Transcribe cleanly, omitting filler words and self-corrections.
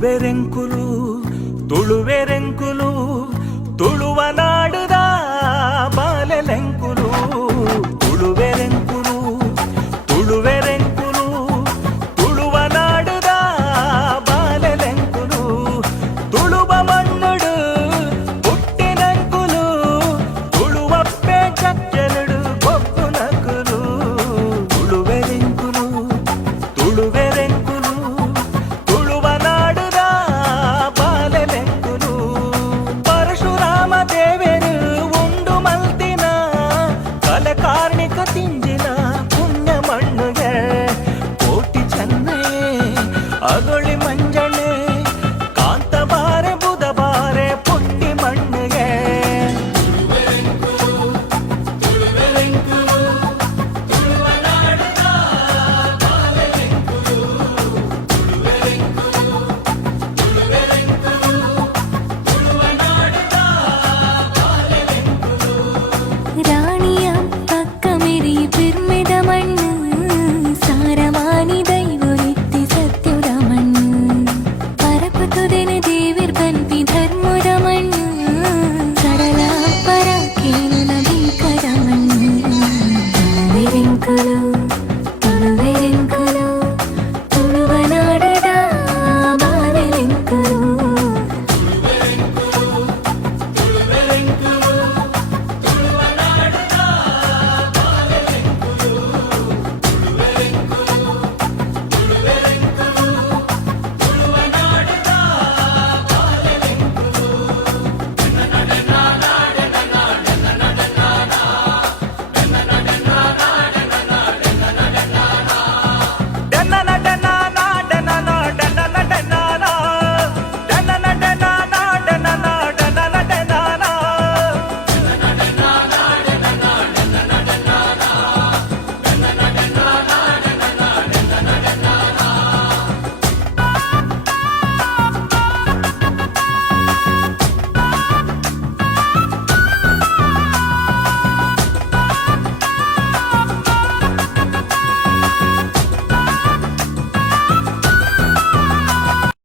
ತುಳುವೆರೆಂಕುಲು ತುಳುವೆರೆಂಕುಲು ತುಳುವ ನಾಡುದ ಬಾಲೆಲೆಂಕುಲು ತುಳುವೆರೆಂಕುಲು ತುಳುವೆರೆಂಕುಲು ತುಳುವ ನಾಡುದ ಬಾಲೆಲೆಂಕುಲು ತುಳುವ ಮಣ್ಣುಡು ಪುಟ್ಟಿನಂಕುಲು ತುಳುವಪ್ಪೆ ಚಕ್ಕೆನುಡು ಕೊಪ್ಪು ನಕುಲು ತುಳುವೆರೆಂಕುಲು ತುಳುವೆರೆಂಕುಲು ತುಳುವ ನಾಡುದ ಬಾಲೆಲೆಂಕುಲು ಪರಶುರಾಮ ದೇವರು ಉಂಡು ಮಲ್ತಿನ ಕಲೆ ಕಾರ್ಣಿಕ ತಿಂಜಿನ ಪುಣ್ಯ ಮಣ್ಣುಗೆ ಕೋಟಿ ಚೆನ್ನೈ ಅಗೊಳಿ ಮಂಜಣೆ ಕಾಂತಬಾರೆ ಬುಧಬಾರೆ ಪುಟ್ಟಿ ಮಣ್ಣುಗೆ ರಾಣಿಯ ಪಕ್ಕ ಮೆರಿ ಬಿರ್ಮೆದ ಮಣ್ಣು ಸಾರಮಾನಿ ದೈವರಿತ್ತಿ ಸತ್ಯುದ ಮಣ್ಣು ಪರಪುತುದೆನ ದೇವಿರ್ ಬಂತಿ ಧರ್ಮದ ಮಣ್ಣು ಸರಳ ಪರ ಕೇಳುನ ಭೀಕರ ಮಣ್ಣು ತುಳುವೆರೆಂಕುಲು